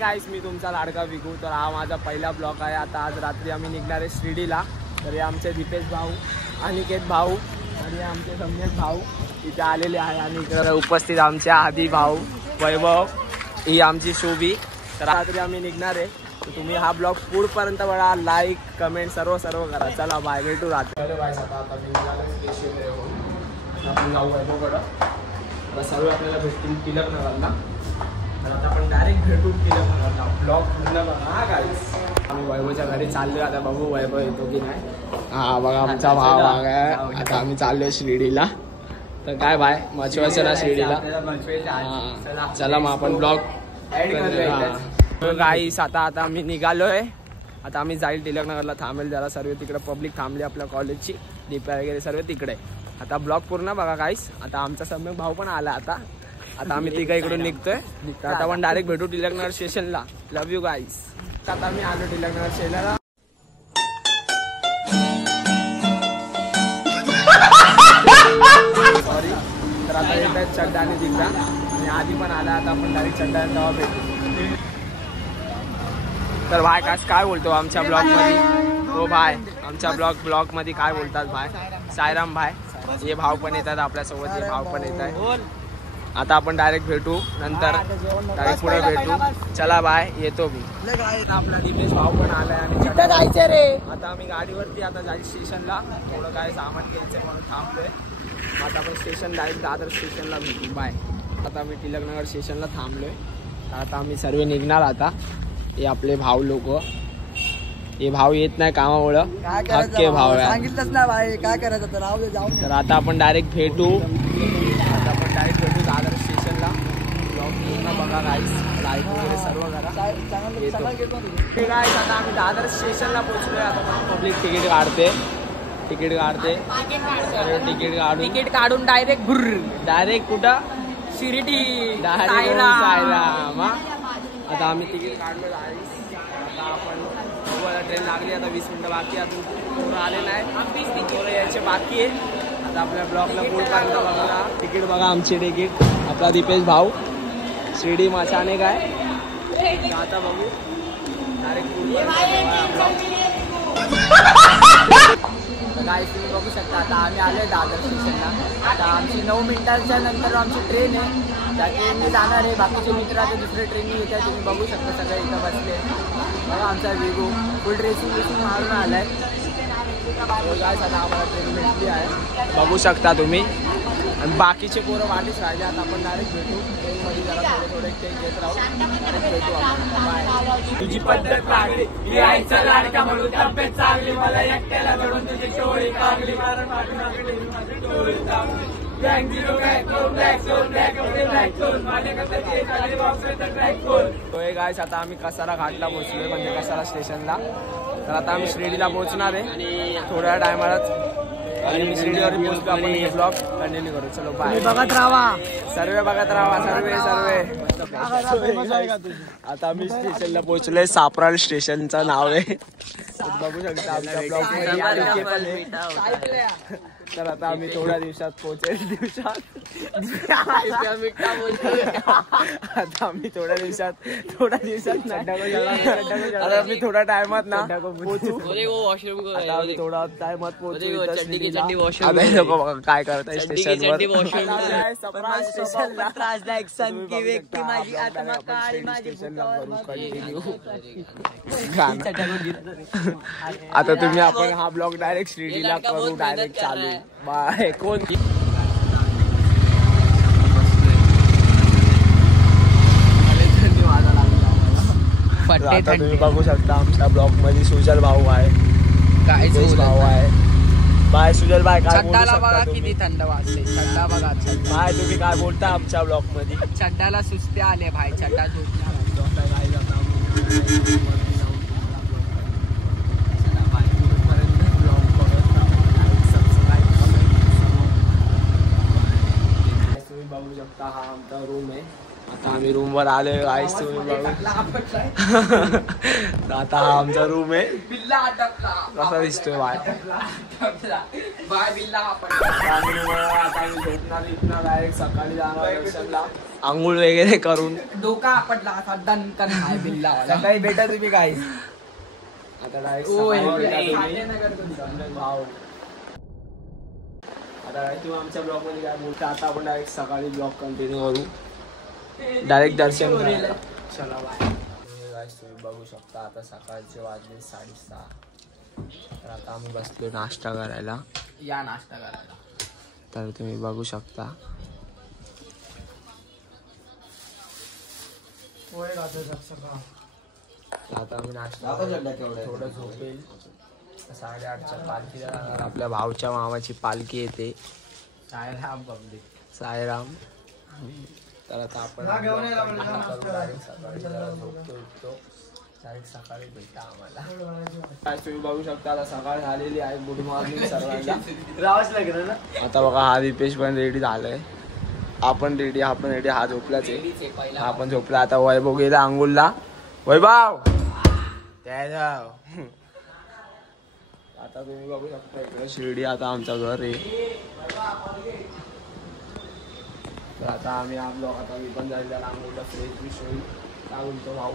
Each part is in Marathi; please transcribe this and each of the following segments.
गाइस मी तुमचा लाडका विकू. तर हा माझा पहिला ब्लॉग आहे. आता आज रात्री आम्ही निघणार आहे शिर्डीला. तर हे आमचे दीपेश भाऊ, अनिकेत भाऊ आणि आमचे सम्यक भाऊ इथे आलेले आहे. आणि इकडे उपस्थित आमचे आदी भाऊ, वैभव, ही आमची शोभी. तर रात्री आम्ही निघणार आहे. तर तुम्ही हा ब्लॉग पुढपर्यंत बघा, लाईक कमेंट सर्व करा. चला बाय, भेटू रात्री. आता मी निघालो स्टेशन, आपण जाऊ वैभवकडं. आता सर्व आपल्याला भेटतील तिलक नगरला. तर आता आपण डायरेक्ट भेटू तिलक नगरला. ब्लॉग पूर्ण बघा हा गाईस. आम्ही वैभवच्या घरी चाललोय. आता बघू वैभव येतो की नाही. हा बघा आमचा भाव आहे. आता आम्ही चाललोय शिर्डीला. तर काय बाय मचवायचं ना शिर्डीला. चला मग आपण ब्लॉग गाईस. आता आम्ही निघालोय. आता आम्ही जाईल टिळकनगरला, थांबेल जरा. सर्व तिकडे पब्लिक थांबली आपल्या कॉलेजची, दीपा वगैरे सर्व तिकडे. आता ब्लॉग पूर्ण बघा गाईस. आता आमचा सम्यक भाऊ पण आला. आता आम्ही तिघा इकडून निघतोय. तर आता आपण डायरेक्ट भेटू टिळकनगर स्टेशनला. लव्ह यू गाईस. आता मी आलो टिळकनगर स्टेशनला. सॉरी. तर आता येत आहेत चड्डा आणि दिग्गा, आणि आधी पण आला. आता आपण डायरेक्ट चड्डा तेव्हा भेटू. तर भाई काय बोलतो आमच्या ब्लॉग मध्ये. हो भाई, आमच्या ब्लॉग मध्ये काय बोलतात भाई. सायराम भाई, हे भाव पण येतात आपल्यासोबत. हे भाव पण येत आहे. आता आपण डायरेक्ट भेटू, नंतर डायरेक्ट पुढे भेटू. चला बाय, येतो मी. आपला दीपेश भाऊ पण आलाय. आणि जायचं रे. आता आम्ही गाडीवरती आता जाईल स्टेशनला. थोडं काय सामान घ्यायचं म्हणून थांबलोय. आता आपण स्टेशन डायरेक्ट दादर स्टेशनला भेटू. बाय. आता आम्ही टिळकनगर स्टेशनला थांबलोय. आता आम्ही सर्व निघणार. आता हे आपले भाऊ लोक. हे भाऊ येत नाही कामामुळं. हक्के भाऊ सांगितलंच ना भाई, काय करायचं तर राहू दे, जाऊ. तर आता आपण डायरेक्ट भेटू. आता आपण डायरेक्ट भेटू दादर स्टेशनला. ब्लॉग पूर्ण बघा गाईस, लाईक वगैरे सर्व करा. गाईस आता आम्ही दादर स्टेशनला पोहोचलोय. आता पब्लिक तिकीट काढते. तिकीट काढून डायरेक्ट कुठं शिर्डी. आता आम्ही तिकीट काढलो गाईस. आता आपण ट्रेन लागली. आता 20 मिनिटं बाकी. अजून पोरं आले नाही, पोरं यायचे बाकी आहे. आता आपल्या ब्लॉकला पुढपर्यंत बघा. तिकीट बघा, आमची तिकीट. आपला दीपेश भाऊ शिर्डी माशाने काय. आता बघू डायरेक्ट गाईस तुम्ही बघू शकता. आता आम्ही आलोय दादर स्टेशनला. आता आमची 9 मिनिटांच्या नंतर आमची ट्रेन आहे. त्या ट्रेनने जाणार आहे. बाकीचे मित्र आता दुसऱ्या ट्रेनने येत आहे. तुम्ही बघू शकता सगळे इथं बसले. बघा आमचा विगो फुल ड्रेसिंग मारून आलाय. गाईस आता आम्हाला ट्रेन भेटली आहे, बघू शकता तुम्ही. आणि बाकीचे पोरं वाटेच राहिले. आता आपण डायरेक्ट भेटू ट्रेनमध्ये. जरा थोडे चेंज घेत राहू. डायरेक्ट भेटू आपण. बाय. तुझी पद्धत लागली लिहायचं लाडका म्हणून, तब्येत चांगली मला एकट्याला धरून तुझी टोळी कागली. गाईस आता आम्ही कसारा घाटला पोहोचलोय, म्हणजे कसारा स्टेशनला. तर आता आम्ही शिर्डीला पोहोचणार आहे थोड्या टायमालाच. आणि मी शिर्डीवर पोहोचलो. आपण हे ब्लॉग कंटिन्यू करू. चलो बाय. बघत राहा सर्व, बघत राहा सर्व. आता आम्ही स्टेशनला पोहोचलोय. सापराळ स्टेशनचं नाव आहे. बघू शकता आमच्या ब्लॉग मध्ये. तर आता आम्ही थोड्या दिवसात पोहोचेल. आता आम्ही थोड्या दिवसात आता आम्ही थोड्या टायमात ना पोहोचू. आता आम्ही थोडा टायमात पोहोचू. काय करताय स्टेशनवर. आता तुम्ही आपण हा ब्लॉग डायरेक्ट शिर्डीला करू. डायरेक्ट चालू. बाय. कोण आता तुम्ही बघू शकता आमच्या ब्लॉग मध्ये सुजल भाऊ आहे, काय भाऊ आहे. बाय सुजल भाई, काय बघा किती थंड वाजते. चड्डा बघा बाय. तुम्ही काय बोलता आमच्या ब्लॉग मध्ये. चड्डाला सुस्ते आले भाई. चड्डा बघू शकता. हा आमचा रूम आहे. आता आम्ही रूमवर आले गाईस तुम्ही बघू. आता हा आमचा रूम आहे. कसा दिसतोय बाय आता आम्ही झोपणार इथणार डायरेक्ट सकाळी जाणार दर्शनला आंघोळ वगैरे करून. डोका आपटला असा दणकन आहे बिल्ला सकाळी भेटा तुम्ही काय आता डायरेक्ट भाऊ आता किंवा आमच्या ब्लॉग मध्ये काय बोलतो आता आपण डायरेक्ट सकाळी ब्लॉग कंटिन्यू करू. डायरेक्ट दर्शन करायला चला बाय. तुम्ही बघू शकता आता सकाळचे वाजले 6:30. तर आता आम्ही बसलो नाश्ता करायला. या नाश्ता करायला तर तुम्ही बघू शकता आता आम्ही नाश्ता थोडं झोपेल. 8:30च्या पालखीला आपल्या भाऊच्या मामाची पालखी येते साईराम. तर आता आपण सकाळी भेटा आम्हाला. तुम्ही बघू शकता आता सकाळ झालेली आहे. गुड मॉर्निंग सर्वांना. आता बघा हा दीपेश पण रेडी झालाय. आपण रेडी आपण रेडी. हा झोपलाच आहे. हा पण झोपला. आता वैभव गेला अंघोळला. वैभव आता तुम्ही बघू शकता इकडे शिर्डी आता आमचं घर आहे. तर आता आम्ही आपलो आता मी पण जायला अंघोळला फ्रेश बिश होईल. काय बोलतो भाऊ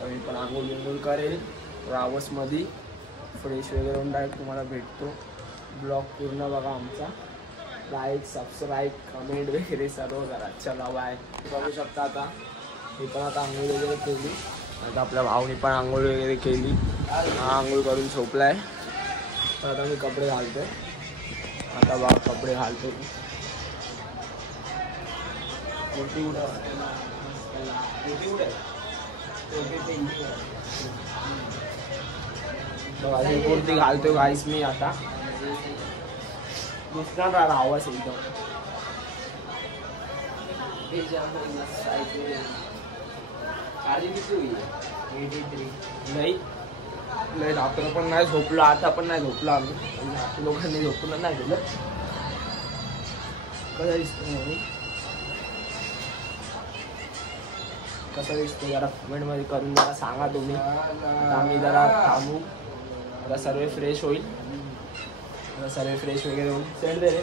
तर मी पण अंघोळ बिंघोळ करेल रावसमध्ये फ्रेश वगैरे होऊन डायरेक्ट तुम्हाला भेटतो. ब्लॉग पूर्ण बघा आमचा. लाईक सबस्क्राईब कमेंट वगैरे सर्व करा. चला बाय. बघू शकता आता मी पण आता आंघोळ वगैरे केली. आता आपल्या भाऊनी पण आंघोळ वगैरे केली. हा आंघोळ करून झोपलाय. तर आता मी कपडे घालतो. आता बघा कपडे घालतो. कुर्ती कुर्ती घालतो गाईस मी. आता दिसणार आवाज एकदम नाही लय रात्र पण नाही झोपलो. आता पण नाही झोपलो आम्ही. लोकांनी झोपून नाही गेलं. कसं दिसतो कसं दिसतो जरा कमेंटमध्ये करून जरा सांगा तुम्ही. आम्ही जरा थांबू. जरा सर्व फ्रेश होईल. जरा सर्व फ्रेश वगैरे होईल. सेंड दे रे.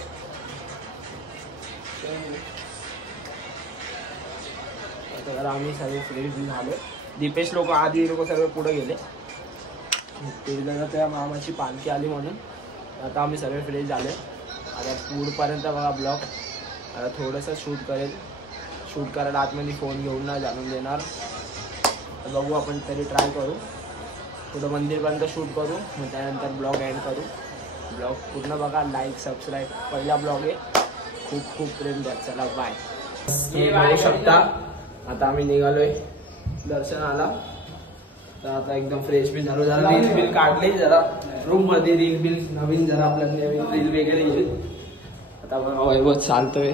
आता जरा आम्ही सर्व फ्रेश झालो. दीपेश लोक आधी लोक सर्व पुढे गेले. ते जरा त्या मामाची पालखी आली म्हणून आता आम्ही सर्व फ्रेश झाले. आता पुढपर्यंत बघा ब्लॉग. आता थोडंसं शूट करेल. शूट करायला आतमध्ये फोन घेऊन नाही जाणून देणार. तर बघू आपण तरी ट्राय करू. थोडं मंदिरपर्यंत शूट करू. मग त्यानंतर ब्लॉग एंड करू. ब्लॉग पूर्ण बघा. Like subscribe. पहिला ब्लॉग आहे. खूप खूप प्रेम द्या. चला बाय. तुम्ही बघू शकता आता आम्ही निघालोय दर्शनाला. तर आता एकदम फ्रेश बी झालो. जरा रील बिल काढली. जरा रूम मध्ये रील बिल नवीन जरा आपल्या नवीन रील वगैरे येईल. आता बघा वैभव चालतोय.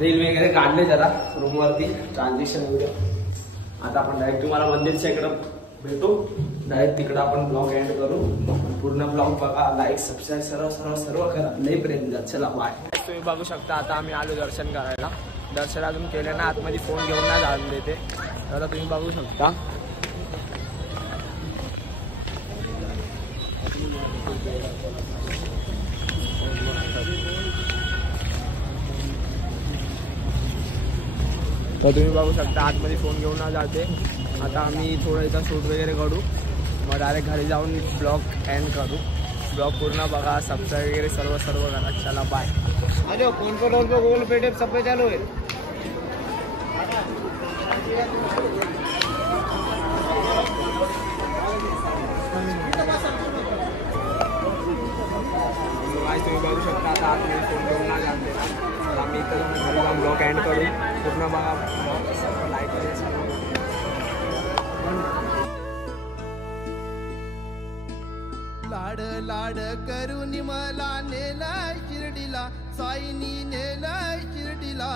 रील वगैरे काढले जरा रूमवरती ट्रान्झॅक्शन वगैरे. आता आपण डायरेक्ट तुम्हाला मंदिरच्या इकडं भेटू. डायरेक्ट तिकडं आपण ब्लॉग एंड करू. पूर्ण ब्लॉग बघा. लाईक सबस्क्राईब सर्व सर्व सर्व करा. लई प्रेम द्या. चला बाय. तुम्ही बघू शकता आता आम्ही आलो दर्शन करायला. दर्शन अजून केलं ना. आतमध्ये फोन घेऊन नाही जाऊन देते. तर तुम्ही बघू शकता आतमध्ये फोन घेऊन ना जाते. आता आम्ही थोडं इथं शूट वगैरे करू. मग डायरेक्ट घरी जाऊन ब्लॉग एंड करू. ब्लॉग पूर्ण बघा. सबस्क्राईब वगैरे सर्व सर्व करा. चला बाय. अरे फोन पर और गूगल पे टेप सब पे चालू है. तुम्ही बघू शकता आता आतमध्ये फोन घेऊन ना जाते. आम्ही इथं घरी जाऊन ब्लॉग एंड करू. पूर्ण बघा. ब्लॉग सर्व लाईक वगैरे सर्व. लाड लाड करून मला नेलाय शिर्डीला. साईनी नेलाय शिर्डीला.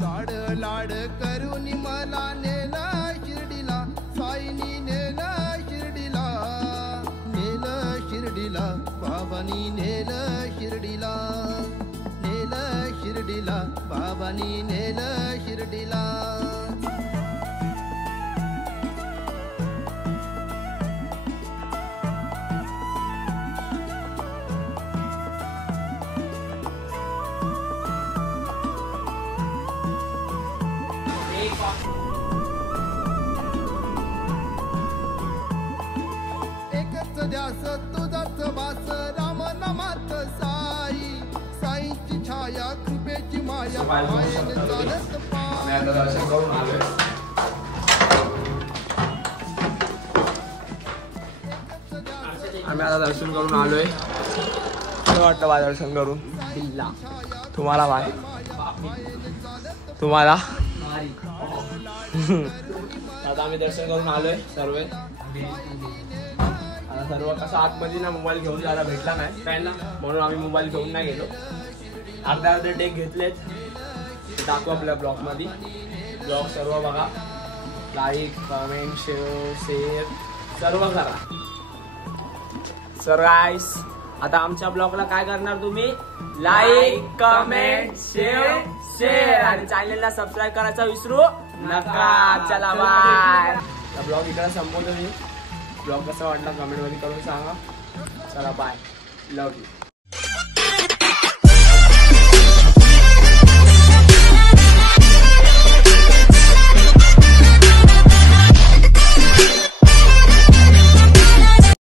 लाड लाड करून मला नेलाय शिर्डीला. साईनी नेलाय शिर्डीला. नेलं शिर्डीला बाबानी नेलं शिर्डीला. नेलं शिर्डीला बाबानी नेलं ध्यास तुझाच वास राम नामात साई साईची छाया कृपेची माया पायन चालत पाय आता दर्शन करून आलोय. आम्ही आता दर्शन करून आलोय. कसं वाटतं बा दर्शन करून? बिल्ला तुम्हाला बाय तुम्हाला आता आम्ही दर्शन करून आलोय सर्व. आता सर्व कसं आतमध्ये ना मोबाईल घेऊन जायला भेटला नाही फ्रेंडला, म्हणून आम्ही मोबाईल घेऊन नाही गेलो. अर्धे टेक घेतलेत, ते टाकू आपल्या ब्लॉगमध्ये. ब्लॉग सर्व बघा, लाईक कमेंट शेअर सर्व करा. सर गाईस, आता आमच्या ब्लॉगला काय करणार तुम्ही? लाईक कमेंट शेअर आणि चॅनलला सबस्क्राईब करायचं विसरू नका. चला बाय. ब्लॉग इकडे संपवतो मी. ब्लॉग कसा वाटला कमेंट मध्ये करून सांगा. चला बाय, लव यू.